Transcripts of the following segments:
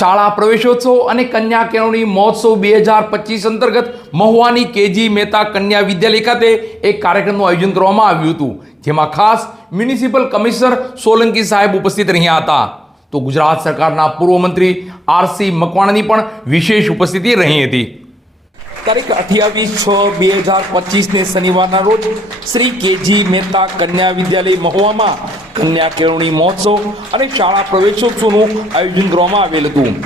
શાળા પ્રવેશોત્સવ અને કન્યા કેળવણી મહોત્સવ બે હજાર પચીસ અંતર્ગત મહુવાની કેજી મહેતા કન્યા વિદ્યાલય ખાતે એક કાર્યક્રમનું આયોજન કરવામાં આવ્યું હતું. જેમાં ખાસ મ્યુનિસિપલ કમિશનર સોલંકી સાહેબ ઉપસ્થિત રહ્યા હતા. તો ગુજરાત સરકારના પૂર્વ મંત્રી આરસી મકવાણાની પણ વિશેષ ઉપસ્થિતિ રહી હતી. તારીખ અઠ્યાવીસ છ બે હજાર પચીસને શનિવારના રોજ શ્રી કેજી મહેતા કન્યા વિદ્યાલય મહુવામાં કન્યા કેળવણી મહોત્સવ અને શાળા પ્રવેશોત્સવનું આયોજન કરવામાં આવેલ હતું.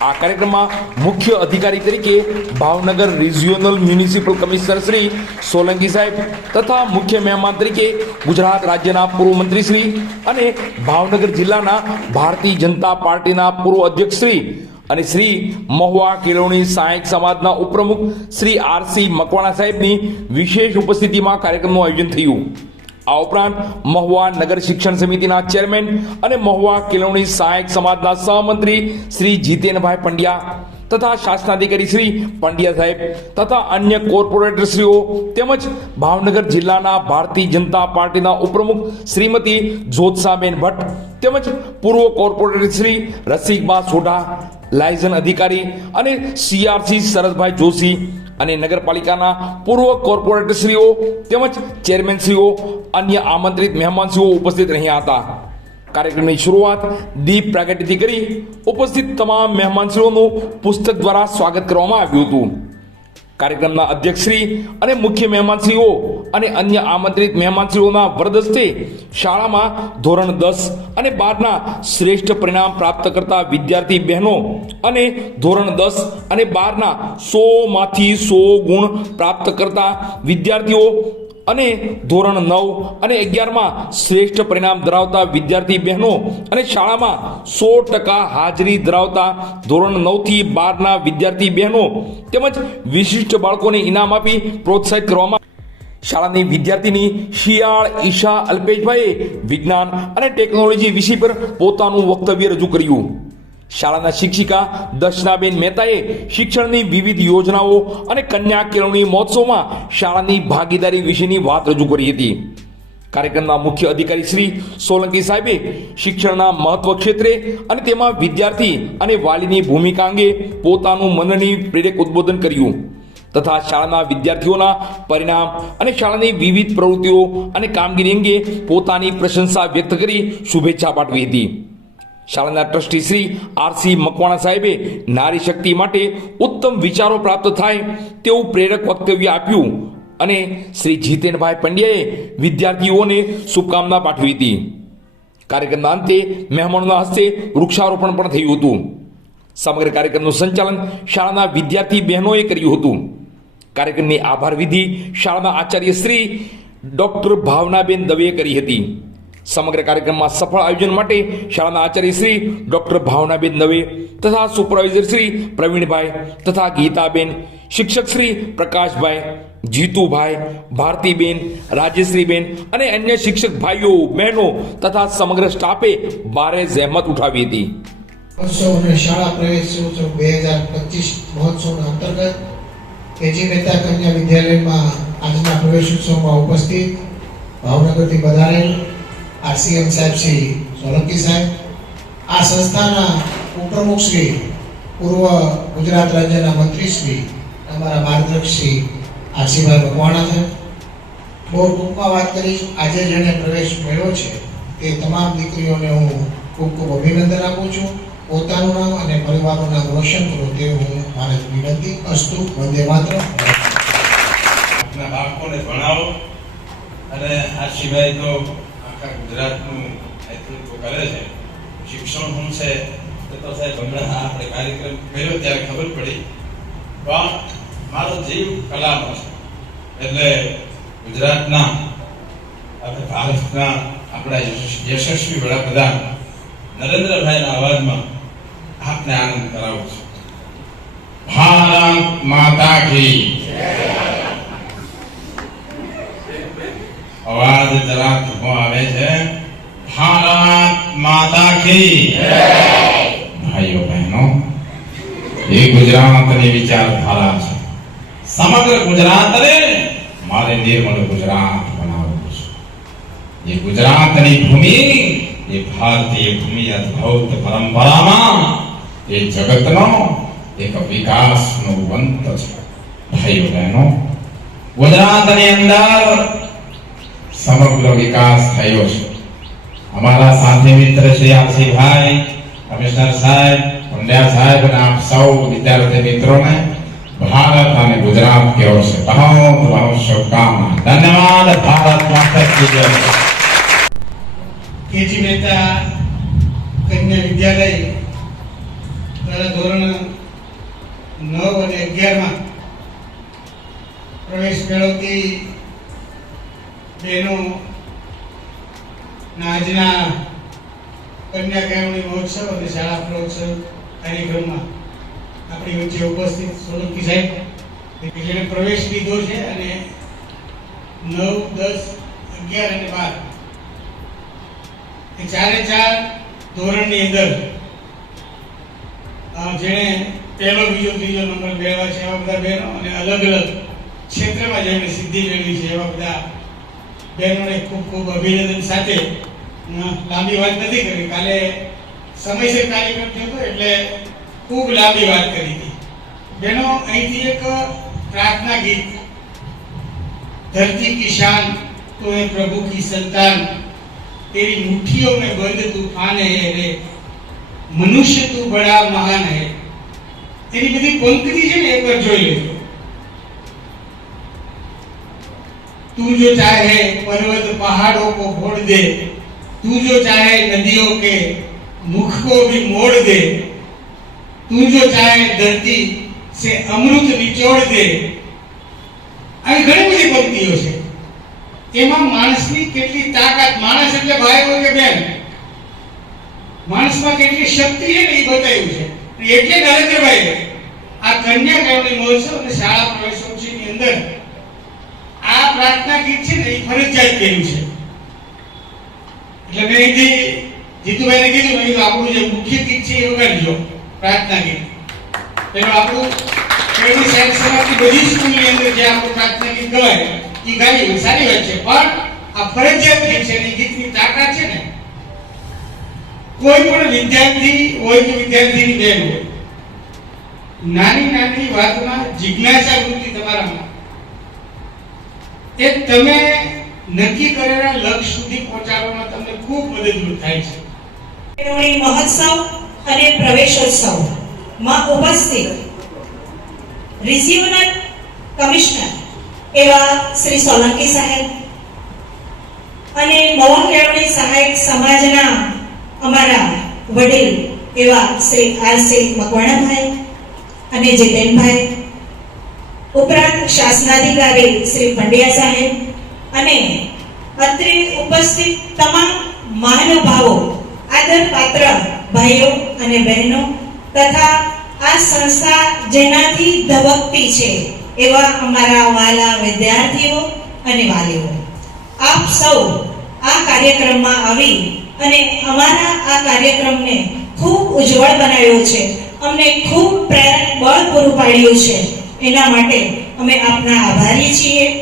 આ કાર્યક્રમમાં મુખ્ય અધિકારી તરીકે Bhavnagar regional municipal commissioner Shri Solanki saheb તથા મુખ્ય મહેમાન તરીકે ગુજરાત રાજ્યના પૂર્વ મંત્રી શ્રી અને ભાવનગર જિલ્લાના ભારતીય જનતા પાર્ટીના પૂર્વ અધ્યક્ષ શ્રી અને શ્રી મહુવા કેળવણી સહાયક સમાજના ઉપપ્રમુખ શ્રી આરસી મકવાણા સાહેબની વિશેષ ઉપસ્થિતિમાં કાર્યક્રમનું આયોજન થયું. આ ઉપરાંત મહુવા નગર શિક્ષણ સમિતિના ચેરમેન અને મહુવા કેળવણી સહાયક સમાજના સહમંત્રી શ્રી જીતેનભાઈ પંડ્યા તથા શાસનાધિકારી શ્રી પંડ્યા સાહેબ તથા અન્ય કોર્પોરેટરશ્રીઓ તેમજ ભાવનગર જિલ્લાના ભારતીય જનતા પાર્ટીના ઉપપ્રમુખ શ્રીમતી જ્યોત્સાબેન ભટ્ટ તેમજ પૂર્વ કોર્પોરેટર શ્રી રસિકબા સોઢા લાયઝન અધિકારી અને સીઆરસી શરદભાઈ જોશી અને નગરપાલિકાના પૂર્વ કોર્પોરેટરશ્રીઓ તેમજ ચેરમેનશ્રીઓ અન્ય આમંત્રિત મહેમાનશ્રીઓ ઉપસ્થિત રહ્યા હતા. કાર્યક્રમની શરૂઆત દીપ પ્રાગટ્યથી કરી ઉપસ્થિત તમામ મહેમાનશ્રીઓનું પુસ્તક દ્વારા સ્વાગત કરવામાં આવ્યું હતું. કાર્યક્રમના અધ્યક્ષશ્રી અને મુખ્ય મહેમાનશ્રીઓ અને અન્ય આમંત્રિત મહેમાનશ્રીઓના વરદસ્તે શાળામાં ધોરણ દસ અને બારના શ્રેષ્ઠ પરિણામ પ્રાપ્ત કરતા વિદ્યાર્થી બહેનો અને ધોરણ દસ અને બારના સોમાંથી સો ગુણ પ્રાપ્ત કરતા વિદ્યાર્થીઓ અને ધોરણ નવ અને અગિયારમાં શ્રેષ્ઠ પરિણામ ધરાવતા વિદ્યાર્થી બહેનો અને શાળામાં સો ટકા હાજરી ધરાવતા ધોરણ નવથી બારના વિદ્યાર્થી બહેનો તેમજ વિશિષ્ટ બાળકોને ઇનામ આપી પ્રોત્સાહિત કરવામાં શાળાની વિદ્યાર્થીની શિયાળ, ઈશા, અલ્પેશભાઈએ વિજ્ઞાન અને ટેકનોલોજી વિષય પર પોતાનું વક્તવ્ય રજૂ કર્યું. શાળાના શિક્ષિકા દર્શનાબેન મહેતાએ શિક્ષણની વિવિધ યોજનાઓ અને કન્યા કેળવણી મહોત્સવમાં શાળાની ભાગીદારી વિશેની વાત રજૂ કરી હતી. કાર્યક્રમના મુખ્ય અધિકારી શ્રી સોલંકી સાહેબે શિક્ષણના મહત્વ ક્ષેત્રે અને તેમાં વિદ્યાર્થી અને વાલીની ભૂમિકા અંગે પોતાનું મનની પ્રેરક ઉદ્બોધન કર્યું. તથા શાળાના વિદ્યાર્થીઓના પરિણામ અને શાળાની વિવિધ પ્રવૃત્તિઓ અને કામગીરી અંગે પોતાની પ્રશંસા વ્યક્ત કરી શુભેચ્છા પાઠવી હતી. શાળાના ટ્રસ્ટી શ્રી આરસી મકવાણા સાહેબે નારી શક્તિ માટે ઉત્તમ વિચારો પ્રાપ્ત થાય તેવું પ્રેરક વક્તવ્ય આપ્યું અને શ્રી જીતેનભાઈ પંડ્યાએ વિદ્યાર્થીઓને શુભકામના પાઠવી હતી. કાર્યક્રમના અંતે મહેમાનોના હસ્તે વૃક્ષારોપણ પણ થયું હતું. સમગ્ર કાર્યક્રમનું સંચાલન શાળાના વિદ્યાર્થી બહેનોએ કર્યું હતું. કાર્યક્રમની આભાર વિધિ શાળાના આચાર્ય શ્રી ડોક્ટર ભાવનાબેન દવેએ કરી હતી. સમગ્ર કાર્યક્રમમાં સફળ આયોજન માટે શાળાના આચાર્ય શ્રી ડોક્ટર ભાવનાબેન દવે તથા સુપરવાઇઝર શ્રી પ્રવીણભાઈ તથા ગીતાબેન, શિક્ષક શ્રી પ્રકાશભાઈ, જીતુભાઈ, ભારતીબેન, રાજેશ્રીબેન અને અન્ય શિક્ષક ભાઈઓ, બહેનો તથા સમગ્ર સ્ટાફે ભારે જહેમત ઉઠાવી હતી. અને શાળા પ્રવેશોત્સવ બે હજાર પચીસ મહોત્સવના અંતર્ગત કેજી મહેતા કન્યા વિદ્યાલયમાં આજના પ્રવેશોત્સવમાં ઉપસ્થિત ભાવનગરથી પધારેલ આરસીએમ સાહેબ શ્રી સોલંકી સાહેબ, આ સંસ્થાના ઉપપ્રમુખ શ્રી, પૂર્વ ગુજરાત રાજ્યના મંત્રી શ્રી, અમારા માર્ગદર્શક શ્રી આરસીભાઈ મકવાણા છે. બહુ ટૂંકમાં વાત કરીશ. આજે જેણે પ્રવેશ મેળવ્યો છે, તે તમામ દીકરીઓને હું ખૂબ ખૂબ અભિનંદન આપું છું. પોતાનું નામ અને પરિવારનું નામ રોશન કરો તે હું મારે વિનંતી. અસ્તુ, વંદે માત્ર આપના બાળકોને ભણાવો અને આ સિવાય તો આખા ગુજરાતનું નેતૃત્વ કરે છે. શિક્ષણ હું છે તો સાહેબ હમણાં આપણે કાર્યક્રમ કર્યો ત્યારે ખબર પડી. પણ મારો જીવ કલામાં છે. એટલે ગુજરાતના આપણે ભારતના આપણા યશસ્વી વડાપ્રધાન નરેન્દ્રભાઈના અવાજમાં આપને આનંદ કરાવું છું. ભારત માતા કી અવાજ જરા ધીમો આવે છે. ભારત માતા કી ભાઈઓ, બહેનો, એ ગુજરાતની વિચારધારા છે. સમગ્ર ગુજરાતને મારે નિર્મળ ગુજરાત બનાવવું છે. એ ગુજરાતની ભૂમિ, એ ભારતીય ભૂમિ અદ્ભુત પરંપરામાં, એ જગતનો એક વિકાસનો વંત છે. ભાઈઓ, બહેનો, ગુજરાતની અંદર સમગ્ર વિકાસ થયો છે. અમારા સાથી મિત્ર શ્રી આરસીભાઈ કમિશનર સાહેબ, પંડ્યા સાહેબ અને આપ સૌ વિદ્યાર્થી મિત્રોને ભારત અને ગુજરાત કેવો છે? બહુ બહુ શુભકામના. ધન્યવાદ. ભારત માતા કી જય. કેજી મહેતા, કન્યા વિદ્યાલય દ્વારા ધોરણ નવ અને અગિયારમાં પ્રવેશ મેળવતી બહેનો આજના કન્યા મહોત્સવ અને શાળા પ્રોત્સવ કાર્યક્રમમાં આપણી ઉપસ્થિત સોલંકી સાહેબ જેણે પ્રવેશ લીધો છે અને નવ, દસ, અગિયાર અને બાર એ ચારે ચાર ધોરણની અંદર જેણે પહેલો, બીજો, ત્રીજો નંબર મેળવ્યા છે એવા બધા બહેનો અને અલગ અલગ ક્ષેત્રમાં જેમણે સિદ્ધિ મેળવી છે એવા બધા બહેનોને ખૂબ ખૂબ અભિનંદન સાથે અ, લાંબી વાત નથી કરી કાલે સમયસર કાર્યક્રમ થયો હતો એટલે ખૂબ લાંબી વાત કરી હતી બહેનો અહીંથી એક પ્રાર્થના ગીત ધરતી કી શાન તો હે પ્રભુ કી સંતાન तेरी मुट्ठियों में बंद तूफान है रे मनुष्य तू बड़ा महान है એની બધી પંક્તિ છે ને એકવાર જોઈ લેજો તું જો ચાહે पर्वत पहाड़ों को फोड़ दे तू जो चाहे नदियों के मुख को भी मोड़ दे तू जो चाहे धरती से अमृत निचोड़ दे આવી ઘણી બધી પંક્તિઓ છે એમાં માણસની કેટલી તાકાત માણસ એટલે ભાઈ હોય કે બેન માણસમાં કેટલી શક્તિ છે ને એ બતાવ્યું છે એટલે નરેન્દ્રભાઈ આ કન્યા કેળવણી મહોત્સવ અને શાળા પ્રવેશોત્સવની અંદર આ પ્રાર્થના ગીત છે ને એ ફરજિયાત કર્યું છે. એટલે મેં અહીંથી જીતુભાઈને કીધું મેં આપણું જે મુખ્ય ગીત છે, એ વગાડજો, પ્રાર્થના ગીત. પેલું આપણું કેળવણી સાહેબ સમાજની બધી સ્કૂલની અંદર જે આપણું પ્રાર્થના ગીત ગવાય, એ ગાઈ સારી વાત છે, પણ આ ફરજિયાત ગીત છે એ ગીતની તાકાત છે ને, કોઈ પણ વિદ્યાર્થી હોય કે વિદ્યાર્થીની બેન હોય નાની નાની વાતમાં જિજ્ઞાસા વૃત્તિ તમારામાં. એ તમે નક્કી કરેલા લક્ષ્ય સુધી પહોંચાડવામાં તમને ખૂબ મદદરૂપ થાય છે. કેળવણી મહોત્સવ અને પ્રવેશોત્સવમાં ઉપસ્થિત રિઝ્યુનલ કમિશનર એવા શ્રી સોલંકી સાહેબ અને મવા કેળવણી સહાયક સમાજના અમારા વડીલ એવા શ્રી આર સી મકવાણાભાઈ અને જીતેનભાઈ ઉપરાંત શાસનાધિકારી શ્રી પંડ્યા સાહેબ અને અત્રે ઉપસ્થિત તમામ મહાનુભાવો, આદરપાત્ર ભાઈઓ અને બહેનો તથા આ સંસ્થા જેનાથી ધબકતી છે એવા અમારા વાલા વિદ્યાર્થીઓ અને વાલીઓ. આપ સૌ આ કાર્યક્રમમાં આવી અને અમારા આ કાર્યક્રમને ખૂબ ઉજ્જવળ બનાવ્યો છે. અમને ખૂબ પ્રેરક બળ પૂરું પાડ્યું છે. એના માટે અમે આપના આભારી છીએ.